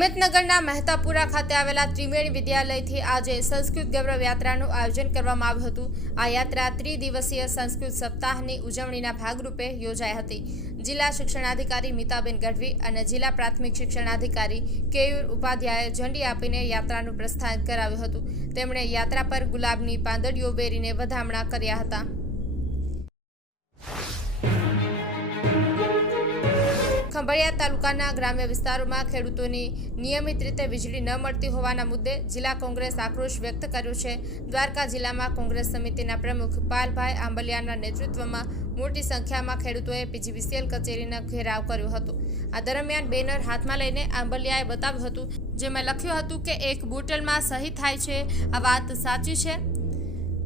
ભાવનગરના મહેતાપુરા ખાતે આવેલા ત્રિવેણી વિદ્યાલયથી આજે સંસ્કૃત ગૌરવ યાત્રાનું આયોજન કરવામાં આવ્યું હતું. આ યાત્રા ત્રિદિવસીય સંસ્કૃત સપ્તાહની ઉજવણીના ભાગરૂપે યોજાઈ હતી. જિલ્લા શિક્ષણાધિકારી મિતાબેન ગઢવી અને જિલ્લા પ્રાથમિક શિક્ષણાધિકારી કેયુર ઉપાધ્યાયે ઝંડી આપીને યાત્રાનું પ્રસ્થાન કરાવ્યું હતું. તેમણે યાત્રા પર ગુલાબની પાંદડીઓ વેરીને વધામણા કર્યા હતા. ખંભાળિયા તાલુકાના ગ્રામ્ય વિસ્તારોમાં ખેડૂતોની નિયમિત રીતે વીજળી ન મળતી હોવાના મુદ્દે જિલ્લા કોંગ્રેસ આક્રોશ વ્યક્ત કર્યો છે. દ્વારકા જિલ્લામાં કોંગ્રેસ સમિતિના પ્રમુખ પાલભાઈ આંબલિયાના નેતૃત્વમાં મોટી સંખ્યામાં ખેડૂતોએ પીજીવીસીએલ કચેરીનો ઘેરાવ કર્યો હતો. આ દરમિયાન બેનર હાથમાં લઈને આંબલિયાએ બતાવ્યું હતું, જેમાં લખ્યું હતું કે, એક બોટલમાં સહી થાય છે. આ વાત સાચી છે?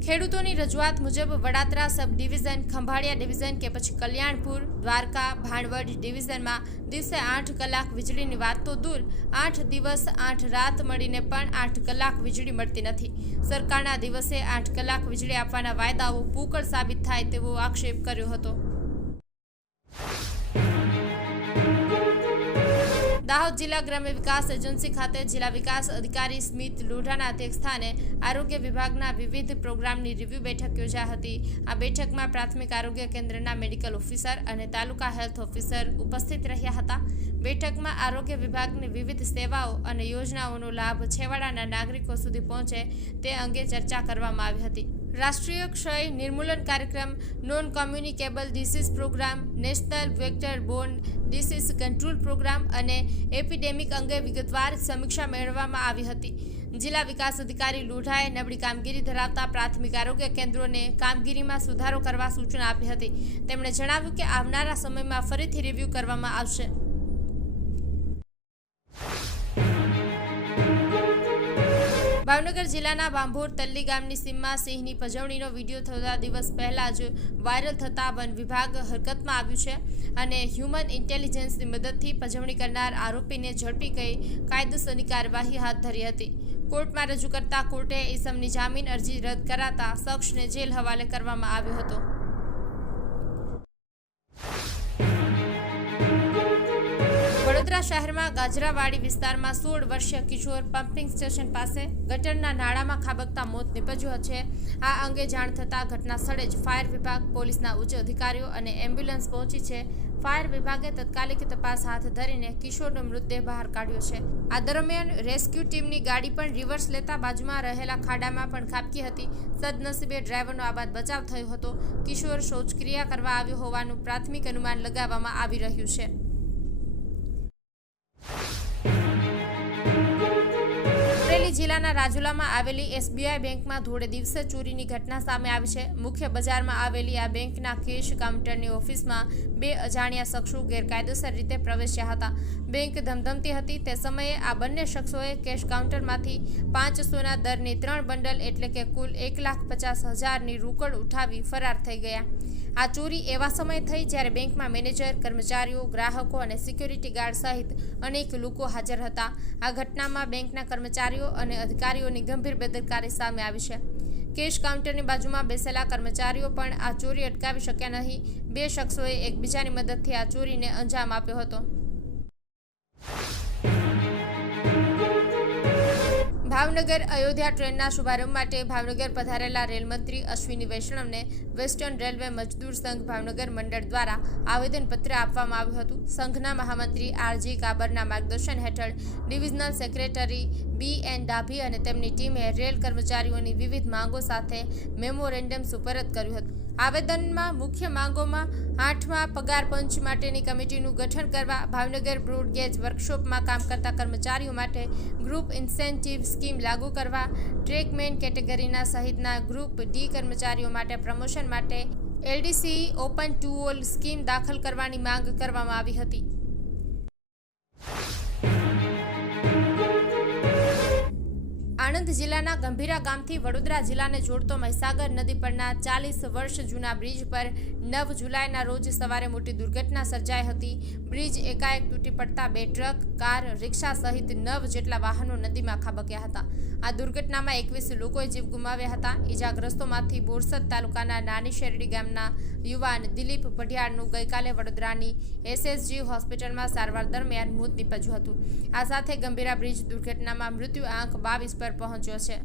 ખેડૂતોની રજૂઆત મુજબ Vadatra sub division Khambhalia division કે પછી કલ્યાણપુર, દ્વારકા, ભાણવડ ડિવિઝનમાં દિવસે આઠ કલાક વીજળીની વાત તો દૂર, આઠ દિવસ, આઠ રાત મળીને પણ આઠ કલાક વીજળી મળતી નથી. સરકારના દિવસે આઠ કલાક વીજળી આપવાના વાયદાઓ પૂકળ સાબિત થાય તેવો આક્ષેપ કર્યો હતો. દાહોદ જિલ્લા ગ્રામ્ય વિકાસ એજન્સી ખાતે જિલ્લા વિકાસ અધિકારી સ્મિત લોઢાના અધ્યક્ષસ્થાને આરોગ્ય વિભાગના વિવિધ પ્રોગ્રામની રિવ્યૂ બેઠક યોજાઈ હતી. આ બેઠકમાં પ્રાથમિક આરોગ્ય કેન્દ્રના મેડિકલ ઓફિસર અને તાલુકા હેલ્થ ઓફિસર ઉપસ્થિત રહ્યા હતા. બેઠકમાં આરોગ્ય વિભાગની વિવિધ સેવાઓ અને યોજનાઓનો લાભ છેવાડાના નાગરિકો સુધી પહોંચે તે અંગે ચર્ચા કરવામાં આવી હતી. રાષ્ટ્રીય ક્ષય નિર્મૂલન કાર્યક્રમ non communicable disease programme national vector borne disease control programme અને એપિડેમિક અંગે વિગતવાર સમીક્ષા મેળવવામાં આવી હતી. જિલ્લા વિકાસ અધિકારી લોઢાએ નબળી કામગીરી ધરાવતા પ્રાથમિક આરોગ્ય કેન્દ્રોને કામગીરીમાં સુધારો કરવા સૂચના આપી હતી. તેમણે જણાવ્યું કે આવનારા સમયમાં ફરીથી રિવ્યૂ કરવામાં આવશે. ભાવનગર જિલ્લાના બાંભોર તલ્લી ગામની સીમમાં સિંહની પજવણીનો વીડિયો થોડા દિવસ પહેલા જ વાયરલ થતા વન વિભાગ હરકતમાં આવ્યું છે અને હ્યુમન ઇન્ટેલિજન્સની મદદથી પજવણી કરનાર આરોપીને ઝડપી ગઈ કાયદેસરની કાર્યવાહી હાથ ધરી હતી. કોર્ટમાં રજૂ કરતા કોર્ટે ઈસમની જામીન અરજી રદ કરાતા શખ્સને જેલ હવાલે કરવામાં આવ્યો હતો. વડોદરા શહેરમાં ગાજરાવાડી વિસ્તારમાં સોળ વર્ષીય કિશોર પમ્પિંગ સ્ટેશન પાસે ગટરના નાળામાં ખાબકતા મોત નીપજ્યો છે. આ અંગે જાણ થતાં ઘટના સ્થળે જ ફાયર વિભાગ, પોલીસના ઉચ્ચ અધિકારીઓ અને એમ્બ્યુલન્સ પહોંચી છે. ફાયર વિભાગે તત્કાલિક તપાસ હાથ ધરીને કિશોરનો મૃતદેહ બહાર કાઢ્યો છે. આ દરમિયાન રેસ્ક્યુ ટીમની ગાડી પણ રિવર્સ લેતા બાજુમાં રહેલા ખાડામાં પણ ખાબકી હતી. સદનસીબે ડ્રાઈવરનો આબાદ બચાવ થયો હતો. કિશોર શૌચક્રિયા કરવા આવ્યો હોવાનું પ્રાથમિક અનુમાન લગાવવામાં આવી રહ્યું છે. અમરેલી જિલ્લાના રાજુલામાં આવેલી એસબીઆઈ બેંકમાં ધોળે દિવસે ચોરીની ઘટના સામે આવી છે. મુખ્ય બજારમાં આવેલી આ બેંકના કેશ કાઉન્ટરની ઓફિસમાં બે અજાણ્યા શખ્સો ગેરકાયદેસર રીતે પ્રવેશ્યા હતા. બેંક ધમધમતી હતી. તે સમયે આ બંને શખ્સોએ કેશ કાઉન્ટરમાંથી પાંચસોના દરની ત્રણ બંડલ એટલે કે કુલ એક લાખ પચાસ હજારની રોકડ ઉઠાવી ફરાર થઈ ગયા. આ ચોરી એવા સમયે થઈ જ્યારે બેંકમાં મેનેજર, કર્મચારીઓ, ગ્રાહકો અને સિક્યુરિટી ગાર્ડ સહિત અનેક લોકો હાજર હતા. આ ઘટનામાં બેંકના કર્મચારીઓ અને અધિકારીઓની ગંભીર બેદરકારી સામે આવી છે. કેશ કાઉન્ટરની બાજુમાં બેસેલા કર્મચારીઓ પણ આ ચોરી અટકાવી શક્યા નહીં. બે શખ્સોએ એકબીજાની મદદથી આ ચોરીને અંજામ આપ્યો હતો. ભાવનગર અયોધ્યા ટ્રેનના શુભારંભ માટે ભાવનગર પધારેલા રેલમંત્રી અશ્વિની વૈષ્ણવને વેસ્ટર્ન રેલવે મજદૂર સંઘ ભાવનગર મંડળ દ્વારા આવેદનપત્ર આપવામાં આવ્યું હતું. સંઘના મહામંત્રી આરજી કાબરના માર્ગદર્શન હેઠળ divisional secretary B N Dabhi અને તેમની ટીમે રેલ કર્મચારીઓની વિવિધ માંગો સાથે મેમોરેન્ડમ સુપરત કર્યું હતું. આવેદનમાં મુખ્ય માંગોમાં આઠમા પગાર પંચ માટેની કમિટીનું ગઠન કરવા, ભાવનગર બ્રોડગેજ વર્કશોપમાં કામ કરતા કર્મચારીઓ માટે ગ્રુપ ઇન્સેન્ટિવ સ્કીમ લાગુ કરવા, ટ્રેકમેન કેટેગરીના સહિતના ગ્રુપ ડી કર્મચારીઓ માટે પ્રમોશન માટે LDC open to all scheme દાખલ કરવાની માંગ કરવામાં આવી હતી. આણંદ જિલ્લાના ગંભીરા ગામથી વડોદરા જિલ્લાને જોડતો મહીસાગર નદી પરના ચાલીસ વર્ષ જૂના બ્રિજ પર નવ જુલાઈના રોજ સવારે મોટી દુર્ઘટના સર્જાઈ હતી. બ્રિજ એકાએક તૂટી પડતા બે ટ્રક, કાર, રિક્ષા સહિત નવ જેટલા વાહનો નદીમાં ખાબક્યા હતા. આ દુર્ઘટનામાં એકવીસ લોકોએ જીવ ગુમાવ્યા હતા. ઈજાગ્રસ્તોમાંથી બોરસદ તાલુકાના નાની શેરડી ગામના યુવાન દિલીપ પઢિયારનું ગઈકાલે વડોદરાની એસએસજી હોસ્પિટલમાં સારવાર દરમિયાન મોત નીપજ્યું હતું. આ સાથે ગંભીરા બ્રિજ દુર્ઘટનામાં મૃત્યુ આંક બાવીસ પર પહોંચ્યો છે.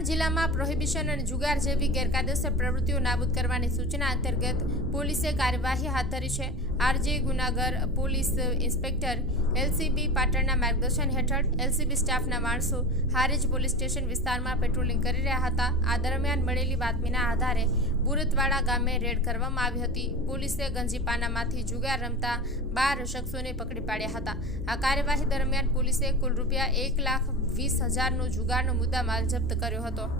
પાટણ જિલ્લામાં પ્રોહિબિશન અને જુગાર જેવી ગેરકાયદેસર પ્રવૃત્તિઓ નાબૂદ કરવાની સૂચના અંતર્ગત પોલીસે કાર્યવાહી હાથ ધરી છે. RG Gunagar police inspector LCB પાટણના માર્ગદર્શન હેઠળ એલસીબી સ્ટાફના માણસો હારેજ પોલીસ સ્ટેશન વિસ્તારમાં પેટ્રોલિંગ કરી રહ્યા હતા. આ દરમિયાન મળેલી બાતમીના આધારે બુરતવાડા ગામે રેડ કરવામાં આવી હતી. પોલીસે ગંજીપાનામાંથી જુગાર રમતા બાર શખ્સોને પકડી પાડ્યા હતા. આ કાર્યવાહી દરમિયાન પોલીસે કુલ રૂપિયા એક લાખ વીસ હજારનો જુગારનો મુદ્દામાલ જપ્ત કર્યો હતો. на то.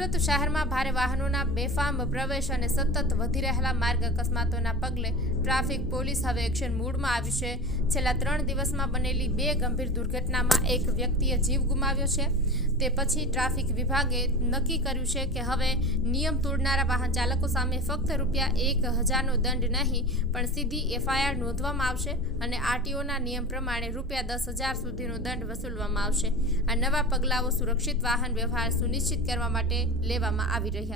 સુરત શહેરમાં ભારે વાહનોના બેફામ પ્રવેશ અને સતત વધી રહેલા માર્ગ અકસ્માતોના પગલે ટ્રાફિક પોલીસ હવે એક્શન મૂડમાં આવી છે. છેલ્લા ત્રણ દિવસમાં બનેલી બે ગંભીર દુર્ઘટનામાં એક વ્યક્તિએ જીવ ગુમાવ્યો છે. તે પછી ટ્રાફિક વિભાગે નક્કી કર્યું છે કે હવે નિયમ તોડનારા વાહન ચાલકો સામે ફક્ત રૂપિયા એક હજારનો દંડ નહીં, પણ સીધી એફઆઈઆર નોંધવામાં આવશે અને આરટીઓના નિયમ પ્રમાણે રૂપિયા દસ હજાર સુધીનો દંડ વસૂલવામાં આવશે. આ નવા પગલાઓ સુરક્ષિત વાહન વ્યવહાર સુનિશ્ચિત કરવા માટે લેવામાં આવી રહ્યા